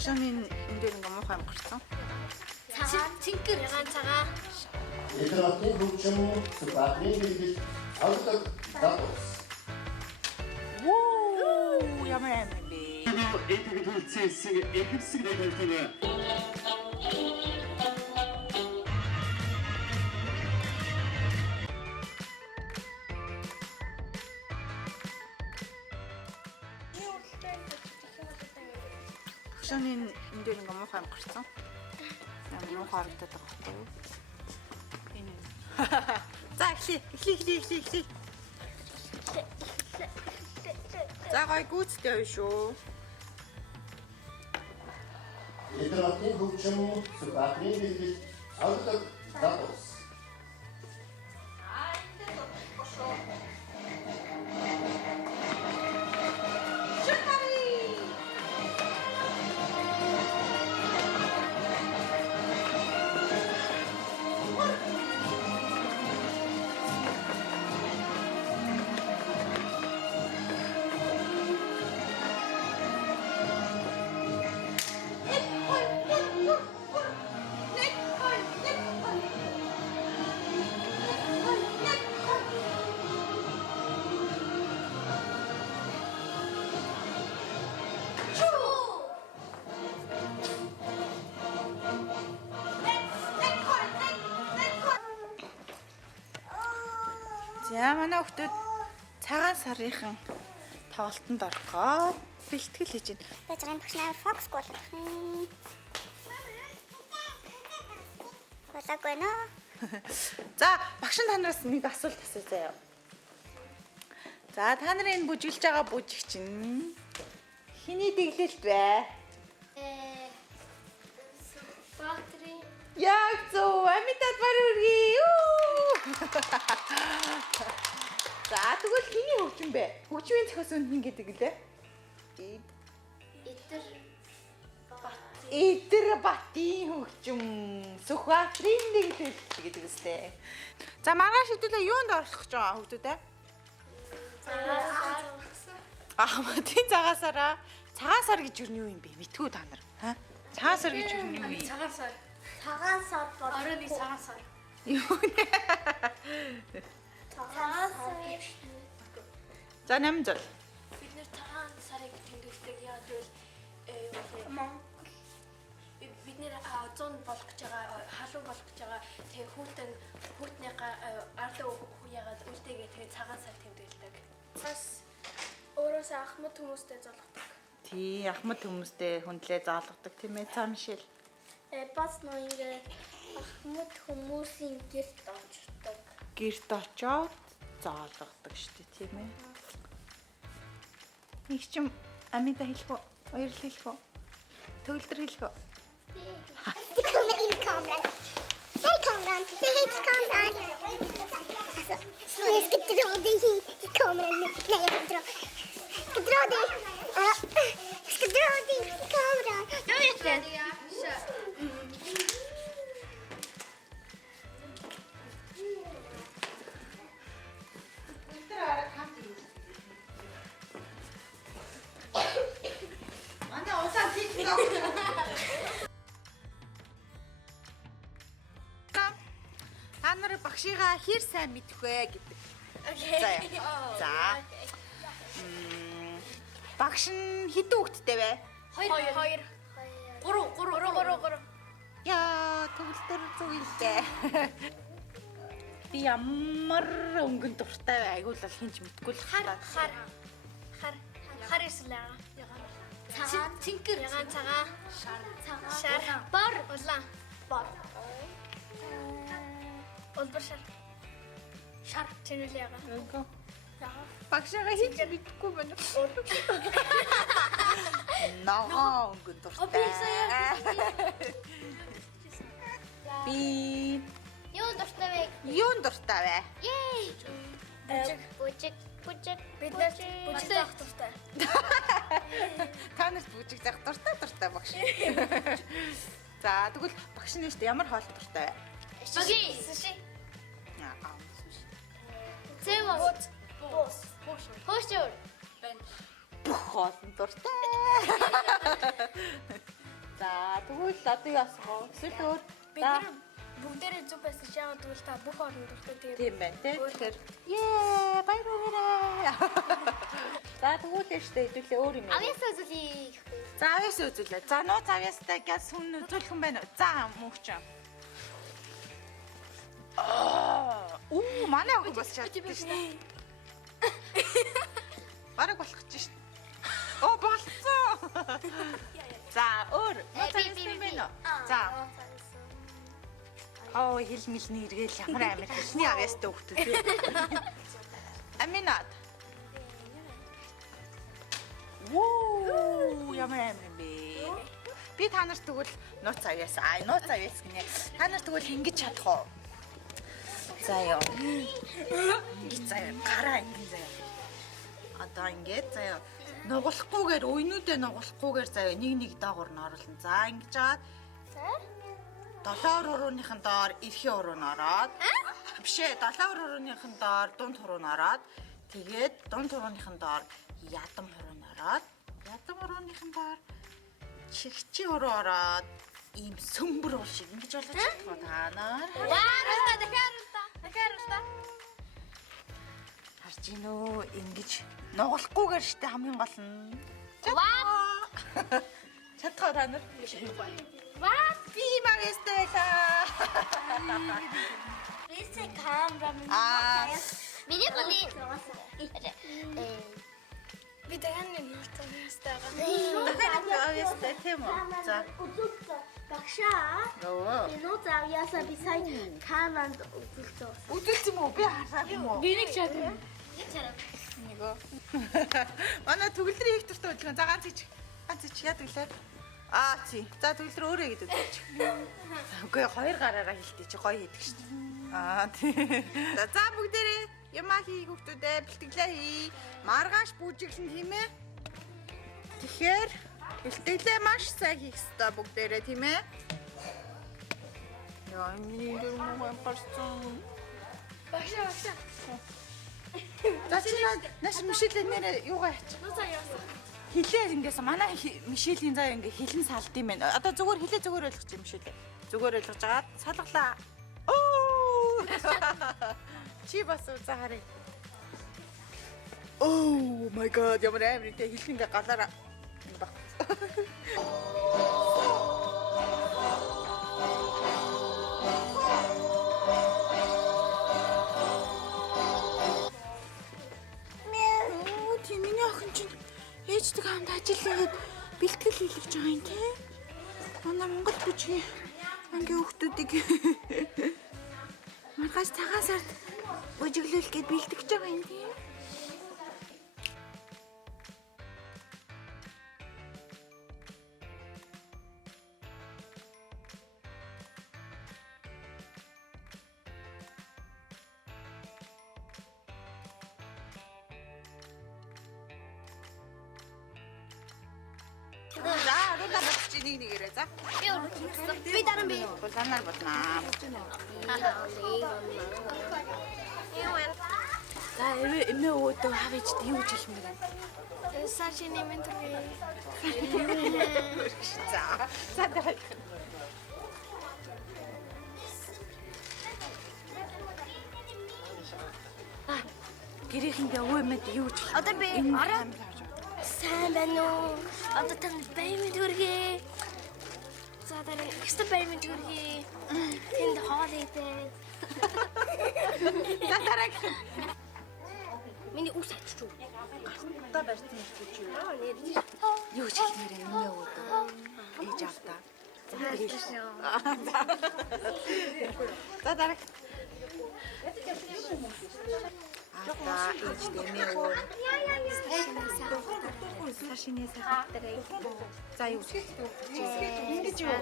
Багшааны энэ дээр ингээ муухай юм гарсан. Цэнгэр ягаан цагаан. Эдгээр хөгжим супатны бэлгэл алдаг датус. Воо ямар юм бэ? Эдгээр хөлцөөсөг эхэвсэг нэтэлдэг. Багшааны энэ дээр ингээ муухай юм гарсан. Ямар муухай харагдаад байгаа байхгүй юу? Энэ. За эхлэе. За гой гүйцтэй байна шүү. Эдгээр хөгжим супатны бэлгэл алдаг датус. За манай хүмүүс цагаан сарынхан тоглолтод орохоо бэлтгэл хийж байна. Байж байгаа багш нар фокус болгох. Болоогүй нөө. За багш нь танараас нэг асуулт асуу заяа. За та нарын энэ бүжиглж байгаа бүжиг чинь хиний дэглэлт вэ? Батри. Яг зөв амитад баруурги. За тэгвэл хиний хөгжим бэ? Хөгжмийн зохиос үнд гэдэг лээ. Эдэр батын хөгжим Сүхбаатарын дэглэлт гэдэг үстэй. За маргааш хэдүүлээ юунд орох гэж байгаа хүмүүс те? Матын цагаасараа. Цагаан сар гэж юу юм бэ? Мэдгүй та нар. Ха? Цагаан сар гэж юу юм бэ? Цагаан сар. Цагаан сар бол оройн цагаан сар. Юу нэ? Цагаан сар. За 800. Бид нэр цагаан сарыг тэмдэглэдэг. Яа гэвэл бид нэр 100 болох гэж байгаа, халуун болох гэж байгаа. Тэгээ хүүтний ардаа яагаад үлдээгээ тэгээ цагаан сар тэмдэглэдэг. Бас өөрөөсөө ахмад хүмүүстэй золгодог. Тий, ахмад хүмүүстэй хүндлээ заалгадаг тийм ээ цаа Мишель. Бас нөө ингээд ахмад хүмүүсийн гэрт очдог. Гэрт очоод заалгадаг штэ тийм ээ. Нэг чим амида хэлэх үү? Баярлал хэлэх үү? Төгөлдөр хэлэх үү? Манай усаа хийх. Та нар багшигаа хэр сайн мэдэх вэ гэдэг. За. Багш нь хэдэн хүүхэдтэй вэ? 2 3 Яа, төгөлдөр зүг илээ. Би ямар өнгөн дуртай вэ? Айгуул бол хинч мэдгүй л хар эслээ. Цагаан цэнгэр ягаан цагаан шар бор улаан бор улбар шар чинэл ягаан багшигаа хинч мэдгүй байна. Ноо өнгөн дуртай. Би юу дуртай вэ? юун дуртай вэ? Бүжиг бид нар бүжиг заах дуртай. Та нарт бүжиг заах дуртай багш. За тэгвэл багш нь шүү дээ ямар хоол дуртай вэ? Sushi. Цэвос. Хошор. Бүх хоолн дуртай. За тэгвэл одоо яасан гоо? Эсвэл өөр. Бид нар бүгдээрээ зүг байсан ч яагаад гэвэл та бүх орнд дуртай тэгээд Тийм байна тий. Тэгэхээр баярлалаа. За тэгвэл штэ хэдүүлээ өөр юм. Авьяас үзүүлээ. За авьяас үзүүлээ. За нууц авьяастай газ хүн үзүүлэх юм байна уу? За мөнхч. Манай охин босч чаддаг шээ. Бараг болох гэж шээ. Болцсон. За өөр нууц авьяастай юм байна уу? За. Хил мэлний эргээл ямар амир хэлний авьяастай хөхтөө тий. Аминат. Воо ямар амир юм бэ? Би та нарт тэгвэл нууц авьяас гинэ. Та нарт тэгвэл ингэж чадах уу? За ёо. Ингэж заяа гараа ингэ заяа. Одоо ингэж заяа нугалахгүйгээр уйнуудаа нугалахгүйгээр заяа нэг даагуур нь оруулна. За ингэж жаад. За. 7 урууныхын доор эрхийн уруу нь ороод. Бишээ 7 урууныхын доор дунд хуруу нь ороод. Тэгээд дунд хурууныхын доор ядам хуруу нь ороод. Ядам хурууныхын доор чихчи хуруу ороод. Ийм сөмбөр уул шиг ингэж болож чадах та нар. Ваа, дахиад Харж гин үү ингэж нугалахгүйгээр штэ хамгийн гол нь. Ваа. Чадах та нар. Ваа. Би магистай байлаа. Бисээ камера минь. Миний голи. би дахиад нэг нууцтай байгаа. Авьяастай тийм үү? За. Багшаа. Өө. Би нууц авьяасаа би сая камеранд үзүүлсэн. Үзүүлсэн мүү? Би хараагүй мүү? Би нэг чадна. Нэгөө. Манай төгөлдрийн их туртай хөдөлгөөн. За ганц ич яа тэглээ. Тий. За төгөлдөр өөрөө игээд үзүүлж. Үгүй хоёр гараараа хэлтий чи гоё хийдэг шүү дээ. Тий. За бүгдээрээ ямаа хий хүүхдүүдээ бэлтгэлээ хий. Маргааш бүжиглэн тийм ээ. Тэгэхээр бэлтгэлээ маш сайн хийх ёстой бүгдээрээ тийм ээ. Яа миний юм парцсан. Багшаа. За чи наш Мишель нэрээ юугаа яач? Нууцаа явсан. Хилээ ингээс манай Мишелийн заа ингээ хилэн салд юм байна. Одоо зүгээр ойлгож юм Мишель. Зүгээр ойлгож агаад салглаа. Оо! Чи бас үзаа харъя. Oh my god, ямар амар тэ хилэн ингээ галаараа баг. Миний охин чинь ээжтэй хамт ажиллаад бэлтгэл хийлгэж байгаа юм тий. Манай Монгол бүжгийн ангийн хүүхдүүдийг маргааш цагаан сард бүжиглүүлэх гээд бэлтгэж байгаа юм тий. За, руута батч нэгээрээ за. Би дараа би. Буланаар болно. За, эмээ өөдөө хавж юу ч хэлмээр байна. Сашины ментори. За давай. Гэрээхэндээ өвөө мэд юу ч хэлмээр. Одоо би ороо сайн байна уу? Одоо тань баймид хүргэе. За дараа ихтэй баймид хүргэе. Тэнд хоол идээ. За дараа. Миний үс ачиж үү? Одоо барьсан юм чи юу? Юу ч хэлмээр эмээ өөдөө. Ээж авдаа. За дараа. Ата ээж эмээ өө. Сашины сахартай. За юу ч ингэж юу?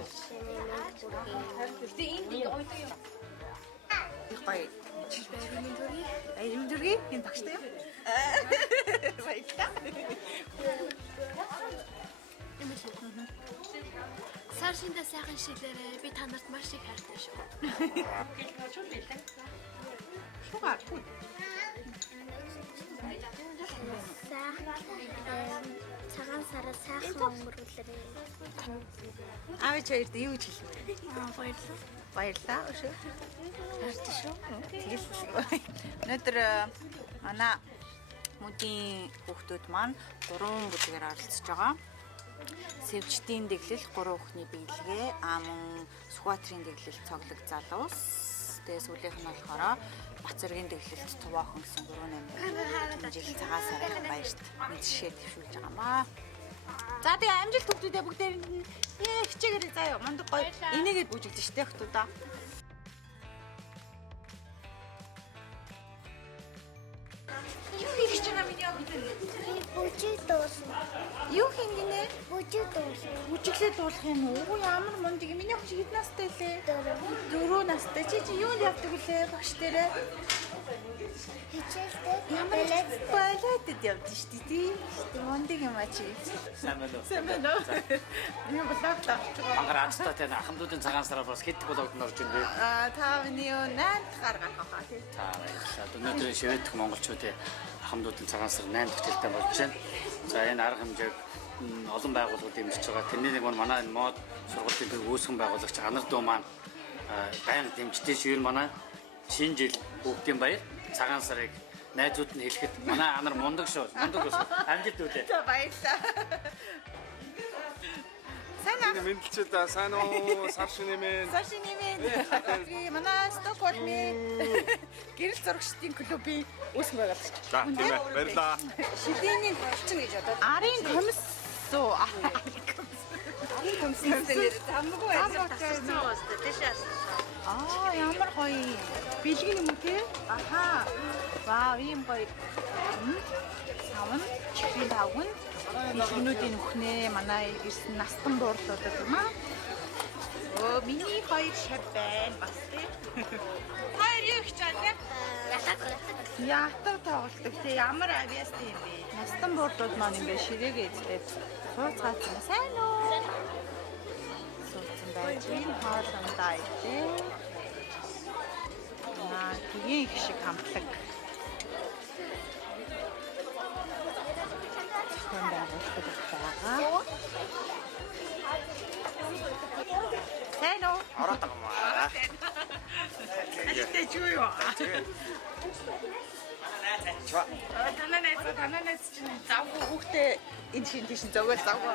Гэтэ энд ойдоо юм. Гоё. Аймдүрги энэ багштай юу? Баярлалаа. Сашинда сайхан шилээрээ би та нарт маш их хайртай шүү. Шугаар. Цагаан сараа сайхан өнгөрүүлээрэй. Аав хоёрт юу гэж хэлмээр? Баярлалаа. Баярлалаа өшөө. Баярлалаа шүү. Тэгэл. Өнөөдөр манай мөдийн хүүхдүүд маань 3 бүлгээр оролцож байгаа. Сэвжтийн дэглэл 3 хүүхний биелгээ, мөн Сүхбаатарын дэглэл цоглог залуус. Тэгээ сүүлийнх нь болохоор Бацэргийн дэглэлт Туваахан гэсэн 4-8 жил цагаан сарын баярт мэдшээ төвшүүлж байгаамаа. За тэгээ амжилт хүүхдүүдээ бүгдээр хичээгээрэй заяа. Мундаг гоё энийгээд бүжигдэж штэ хүүхдүүдаа. Юу хийж байгаа миний хүүхдүүд? Бүжиг дуусна. Юу хийн гинэ? Бүжиг дуусна. Бүжиглээ дуулах юм уу? Ямар мундаг. Миний охин хэд настай лээ? 4 настай. Чи юунд явдаг вүлээ багш дээрээ? Хичээлтэй. Ямар балетд явдаг шүү дээ. Мундаг юм а чи. Сайн байна уу? Сайн байна уу? Юу болоолаа. Мангар аажтай тань ахмадуудын цагаан сараар бас хэд болгоод орж ирнэ. Та миний юу 8 дахь гарах хаа тий. Та баярлалаа. Өнөөдөр шивэдх монголчуудын ахмадуудын цагаан сар 8 дахь жилдээ болж байна. За энэ арга хэмжээг олон байгууллагууд дэмжиж байгаа. Тэрний нэг нь манай мод сургуулийн төв үүсгэн байгуулагч Анар дуу маань байнга дэмждэг шүү. Энэ манай шинэ жил бүгдийн баяр цагаан сарыг найзууд нь хэлэхэд манай Анар мундаг шүү. Мундаг ус. Амжилт үлээ. За баярлалаа. Сайн аа. Мэдлчээд сайн уу? Сар шинэмэн. Саши нэмээд манай Стокгольмын гэрэл зурагчдын клубын үүсгэн байгуулагч. За тийм ээ. Баярлаа. Шидээний төвчин гэж одоо арын комисс уу? Арын комисс нэр хамаагүй ямар гоё бэлгэн юм уу те? Аха. Вау, ийм гоё. Савн, чихрийн давган, бэлгэнүүдийн нүхнээ манай ирсэн настан буурлуудад юм аа. Оо, миний хоёр шав байна бас те. Хоёр юу хийж байгаа те? Ятар тоглолдог те. Ямар авиастай юм бэ? Настан буурлууд маань ингээ ширээгээ эзлээд сууцгаад юм сайн уу? Сууцсан байж энэ хоолндаа ирлээ. Тэгээ их шиг хамтлаг. Зохион байгуулалт байгаа. Сайн уу? Ороод байгаа маа. Ажтай юу юу? Тананайс чинь завгүй хүүхдээ энэ шин тийш зөгөөл завгүй.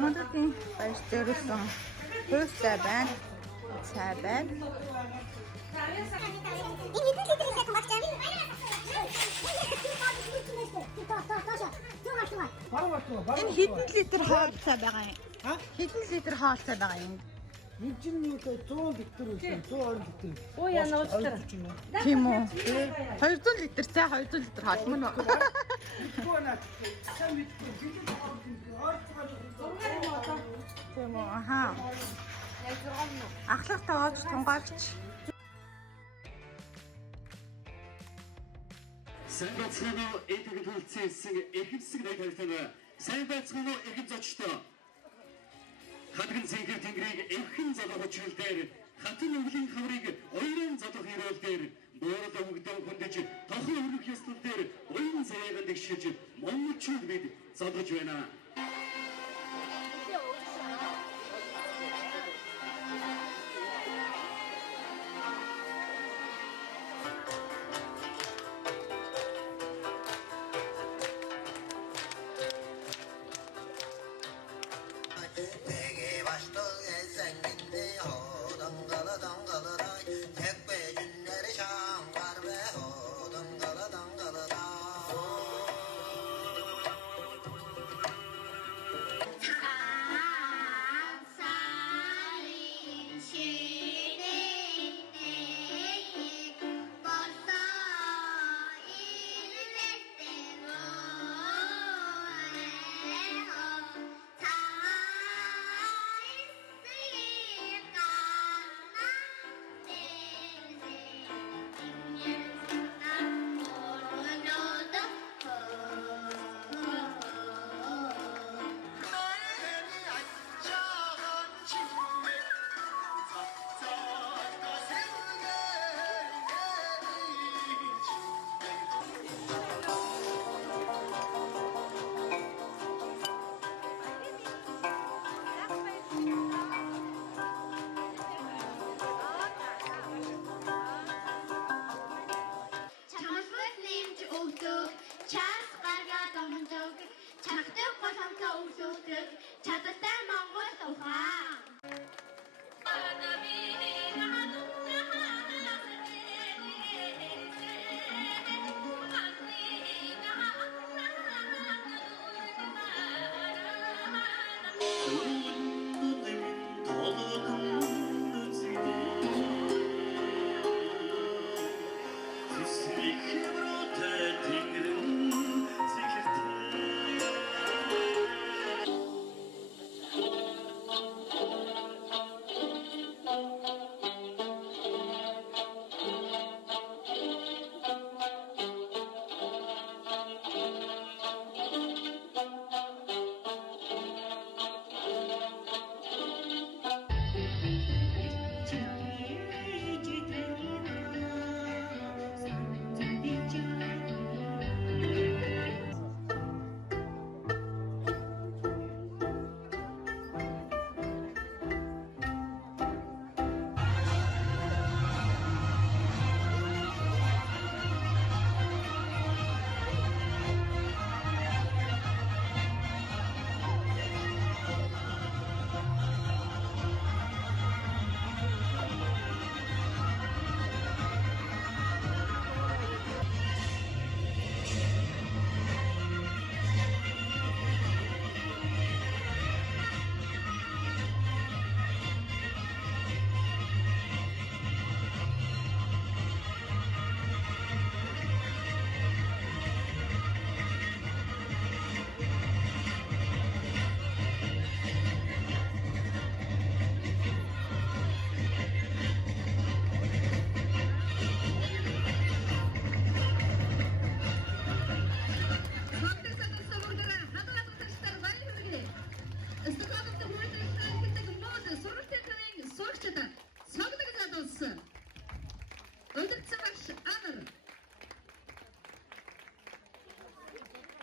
Модын баяр дээрсэн хөөстэй байна. Цай байна. Энэ хэдэн литр хоолтой байгаа юм? Хэдэн литр хоолтой байгаа юм? Хинжин 100 литр үлээ 120 литр. Оо яна уучлаа. Тийм үү? 200 литр цай 200 литр хоол мөн үү? Тийм үү? Аха. Ахлах таваач тунгаагч. Сайн бацхан уу эдгээр хөлцсөн хэсэг эрхэвсэг найд тавьтана. Сайн бацхан уу эрхэв зочтой. Хадган цэнхэр тэнгэрийг эрхэн залуу хүчрэл дээр хатан өвлийн хаврыг оюун залуу хэрүүл дээр боорол өвгдөө хүндэж тохон өргөх ёслол дээр уян заяаган дэгшиж монголчууд бид залгаж байна.